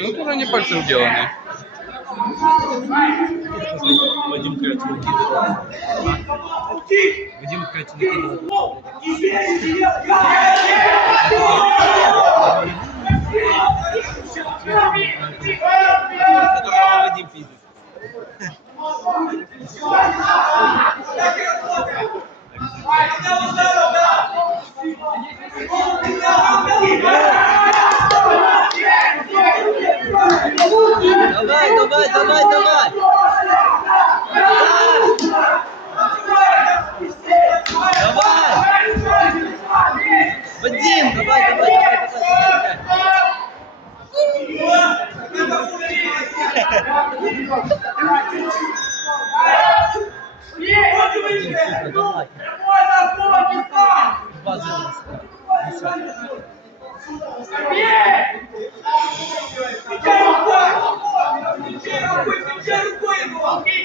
Ну тоже не пальцем сделаны. Вадим Кач накидывал. Вадим Кач накидывал. Вадим пиздит. Давай, давай, давай, давай! Давай! Вадим, давай, давай, давай, давай, давай. Давай. Базы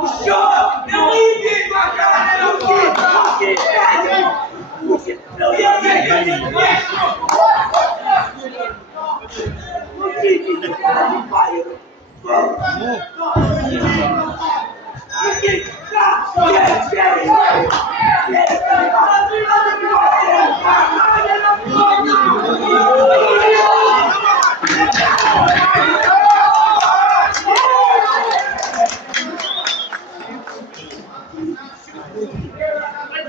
O senhor é um a cara é um filho. O que não ia ver que eu me mexo. O que cara que pai? O que cara que pai?